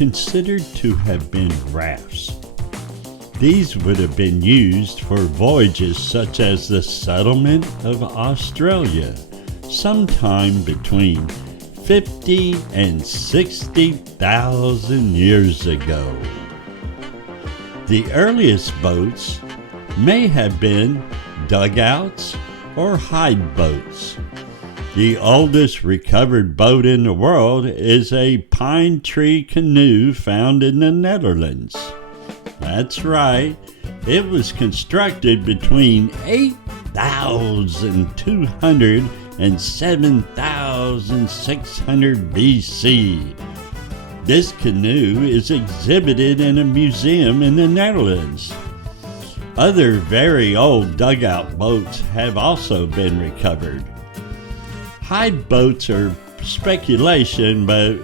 considered to have been rafts. These would have been used for voyages such as the settlement of Australia, sometime between 50 and 60,000 years ago. The earliest boats may have been dugouts or hide boats. The oldest recovered boat in the world is a pine tree canoe found in the Netherlands. That's right, it was constructed between 8,200 and 7,600 BC. This canoe is exhibited in a museum in the Netherlands. Other very old dugout boats have also been recovered. Hide boats are speculation, but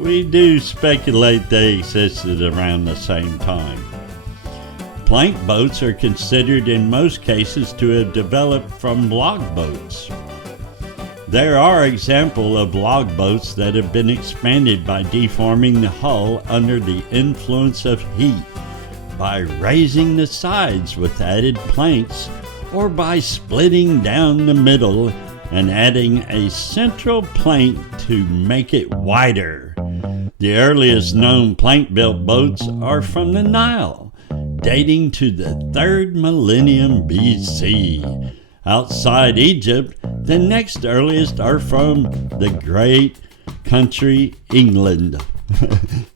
we do speculate they existed around the same time. Plank boats are considered in most cases to have developed from log boats. There are examples of log boats that have been expanded by deforming the hull under the influence of heat, by raising the sides with added planks, or by splitting down the middle and adding a central plank to make it wider. The earliest known plank-built boats are from the Nile, dating to the 3rd millennium BC. Outside Egypt, the next earliest are from the great country England.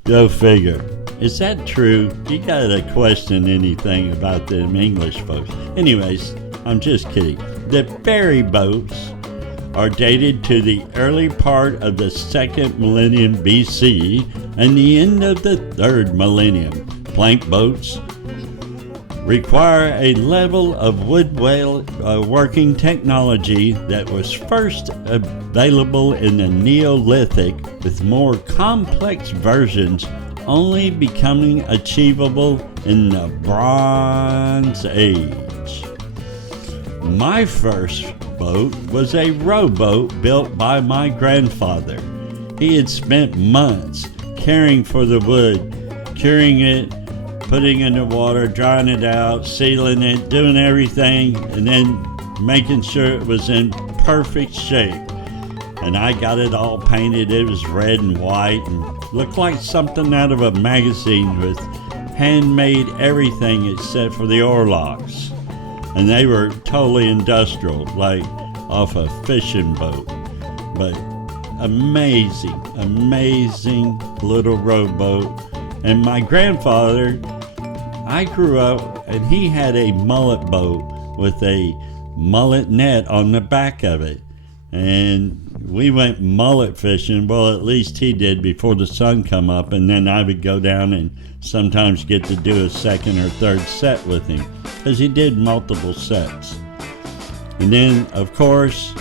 Go figure. Is that true? You gotta question anything about them English folks. Anyways, I'm just kidding. The ferry boats are dated to the early part of the 2nd millennium BC and the end of the 3rd millennium. Plank boats require a level of woodworking technology that was first available in the Neolithic, with more complex versions only becoming achievable in the Bronze Age. My first boat was a rowboat built by my grandfather. He had spent months caring for the wood, curing it, putting it in the water, drying it out, sealing it, doing everything, and then making sure it was in perfect shape. And I got it all painted. It was red and white and looked like something out of a magazine, with handmade everything except for the oarlocks. And they were totally industrial, like off a fishing boat. But amazing little rowboat. And my grandfather, I grew up and he had a mullet boat with a mullet net on the back of it. And we went mullet fishing. Well, at least he did before the sun come up. And then I would go down and sometimes get to do a second or third set with him, because he did multiple sets. And then, of course,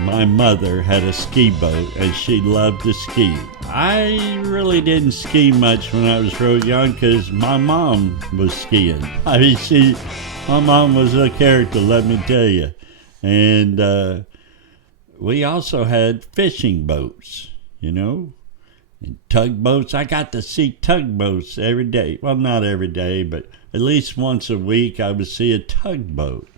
my mother had a ski boat and she loved to ski. I really didn't ski much when I was real young because my mom was skiing. I mean, my mom was a character, let me tell you. And we also had fishing boats, and tugboats. I got to see tugboats every day. Well, not every day, but at least once a week I would see a tugboat.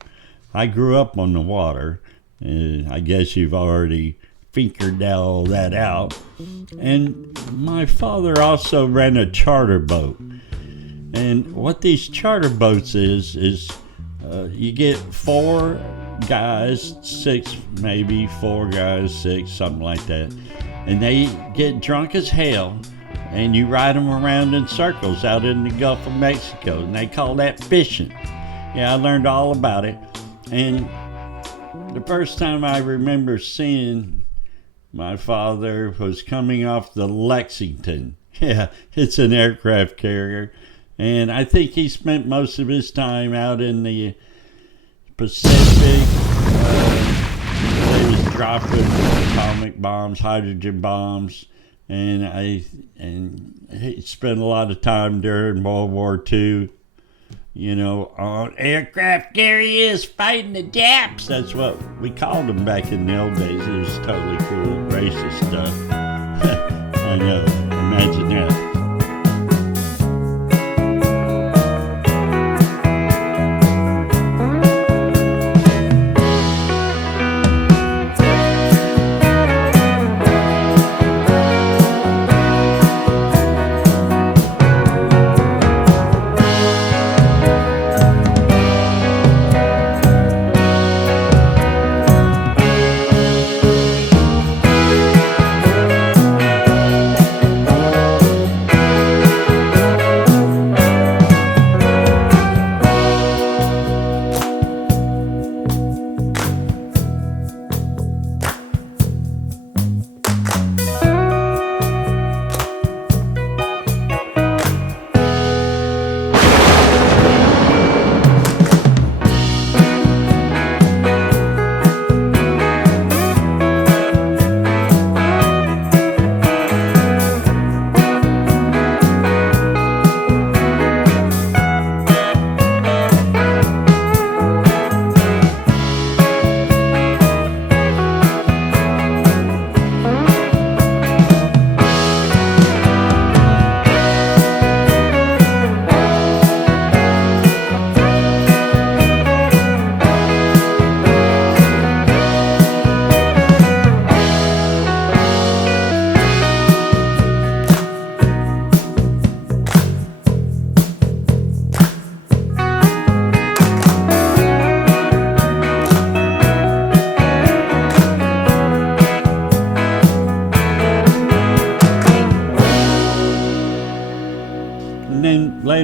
I grew up on the water, and I guess you've already figured all that out. And my father also ran a charter boat. And what these charter boats is you get 4 guys, 6 maybe, 4 guys, 6, something like that. And they get drunk as hell, and you ride them around in circles out in the Gulf of Mexico, and they call that fishing. Yeah, I learned all about it. And the first time I remember seeing my father was coming off the Lexington. Yeah, it's an aircraft carrier. And I think he spent most of his time out in the Pacific. They was dropping atomic bombs, hydrogen bombs, and he spent a lot of time during World War II, on aircraft carriers fighting the Japs. That's what we called them back in the old days. It was totally cool, racist stuff. I know, imagine that.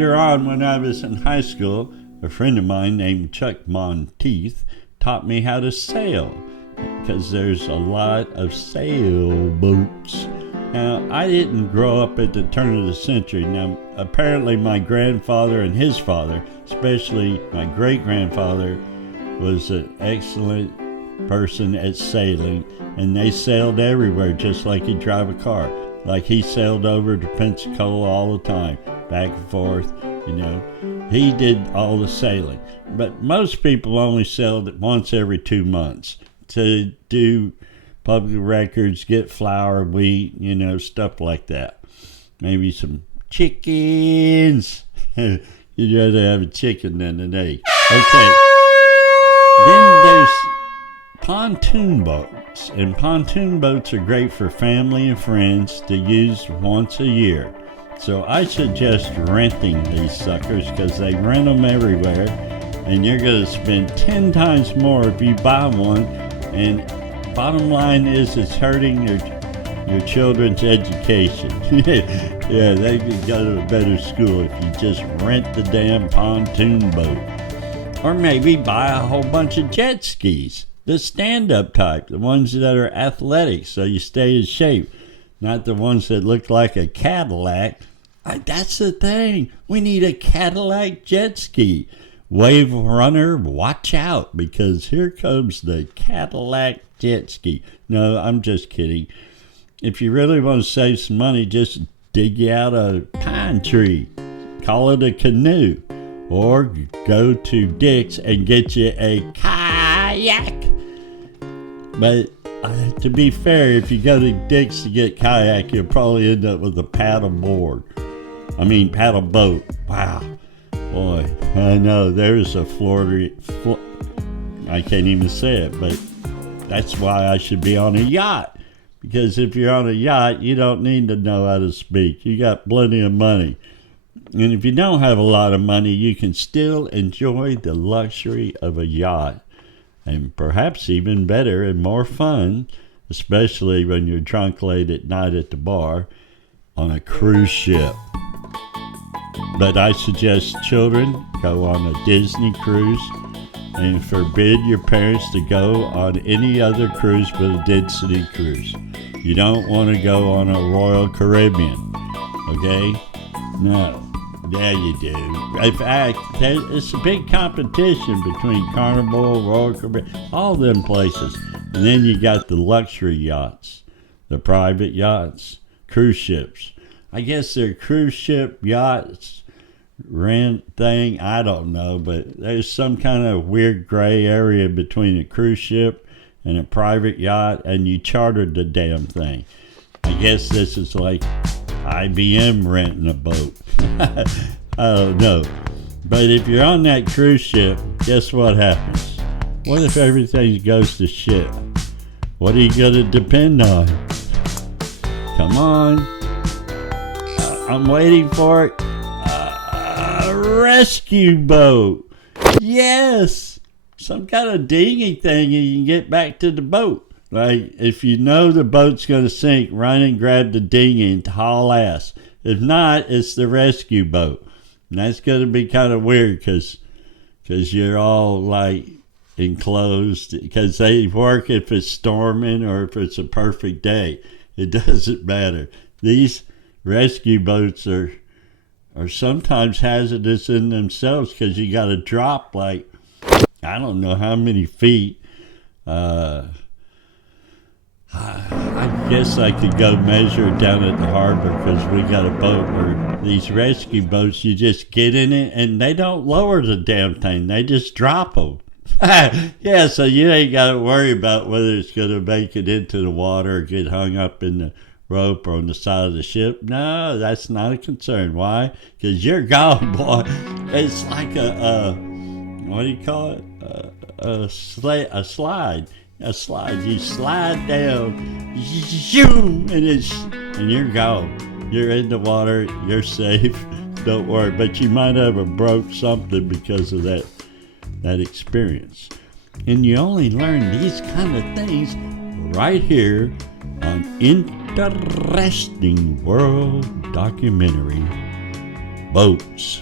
later on, when I was in high school, a friend of mine named Chuck Monteith taught me how to sail, because there's a lot of sailboats. Now, I didn't grow up at the turn of the century. Now, apparently my grandfather and his father, especially my great-grandfather, was an excellent person at sailing, and they sailed everywhere just like you drive a car. Like he sailed over to Pensacola all the time, back and forth, you know. He did all the sailing. But most people only sailed once every 2 months to do public records, get flour, wheat, you know, stuff like that. Maybe some chickens. You'd rather have a chicken than an egg. Okay. Then there's pontoon boats. And pontoon boats are great for family and friends to use once a year. So I suggest renting these suckers because they rent them everywhere. And you're going to spend 10 times more if you buy one. And bottom line is it's hurting your children's education. Yeah, they could go to a better school if you just rent the damn pontoon boat. Or maybe buy a whole bunch of jet skis. The stand-up type, the ones that are athletic so you stay in shape. Not the ones that look like a Cadillac. That's the thing. We need a Cadillac jet ski. Wave runner, watch out, because here comes the Cadillac jet ski. No, I'm just kidding. If you really want to save some money, just dig you out a pine tree. Call it a canoe. Or go to Dick's and get you a kayak. But to be fair, if you go to Dick's to get kayak, you'll probably end up with a paddle boat. Wow. Boy, I know there's a I can't even say it, but that's why I should be on a yacht. Because if you're on a yacht, you don't need to know how to speak. You got plenty of money. And if you don't have a lot of money, you can still enjoy the luxury of a yacht. And perhaps even better and more fun, especially when you're drunk late at night at the bar, on a cruise ship. But I suggest children go on a Disney cruise and forbid your parents to go on any other cruise but a Disney cruise. You don't want to go on a Royal Caribbean, okay? No. Yeah, you do. In fact, it's a big competition between Carnival, Royal Caribbean, all them places. And then you got the luxury yachts, the private yachts, cruise ships. I guess they're cruise ship yachts rent thing. I don't know, but there's some kind of weird gray area between a cruise ship and a private yacht, and you chartered the damn thing. I guess this is like IBM renting a boat. I don't know. But if you're on that cruise ship, guess what happens? What if everything goes to shit? What are you going to depend on? Come on. I'm waiting for it. A rescue boat. Yes. Some kind of dinghy thing you can get back to the boat. Like, if you know the boat's going to sink, run and grab the dinghy and haul ass. If not, it's the rescue boat. And that's going to be kind of weird because you're all, like, enclosed. Because they work if it's storming or if it's a perfect day. It doesn't matter. These rescue boats are sometimes hazardous in themselves because you got to drop, like, I don't know how many feet. I guess I could go measure it down at the harbor because we got a boat where these rescue boats, you just get in it and they don't lower the damn thing. They just drop them. Yeah, so you ain't got to worry about whether it's going to make it into the water or get hung up in the rope or on the side of the ship. No, that's not a concern. Why? Because you're gone, boy. It's like what do you call it? A slide. A slide. You slide down, and you're gone. You're in the water. You're safe. Don't worry. But you might have broke something because of that experience. And you only learn these kind of things right here on Interesting World Documentary Boats.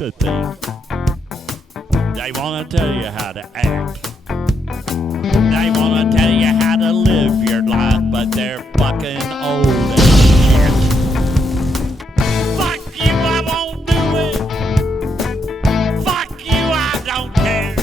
to think. They want to tell you how to act. They want to tell you how to live your life, but they're fucking old as shit. Fuck you, I won't do it. Fuck you, I don't care.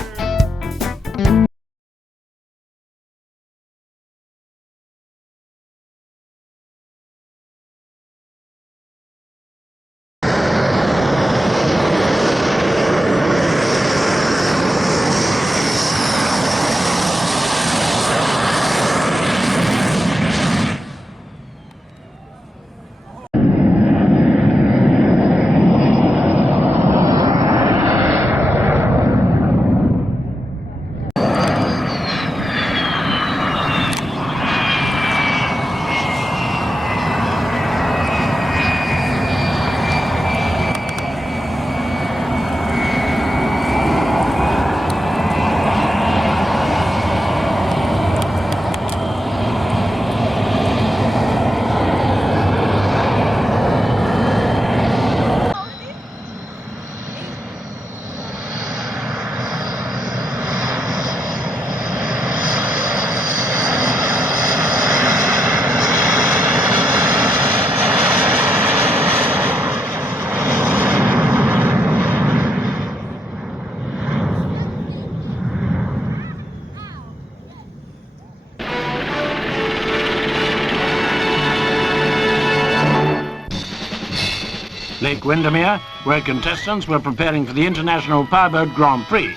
Lake Windermere, where contestants were preparing for the International Powerboat Grand Prix.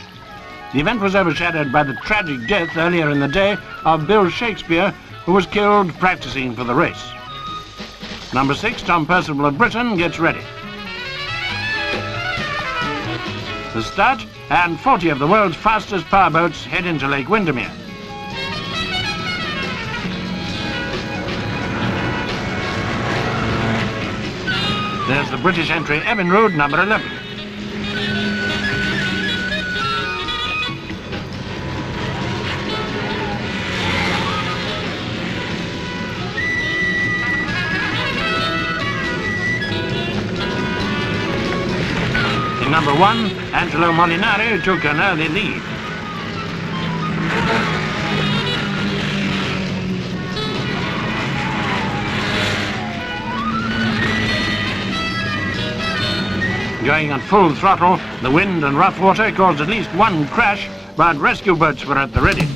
The event was overshadowed by the tragic death earlier in the day of Bill Shakespeare, who was killed practicing for the race. Number 6, Tom Percival of Britain, gets ready. The start, and 40 of the world's fastest powerboats head into Lake Windermere. There's the British entry, Evinrude, number 11. In number 1, Angelo Molinari took an early lead. Going at full throttle, the wind and rough water caused at least one crash, but rescue boats were at the ready.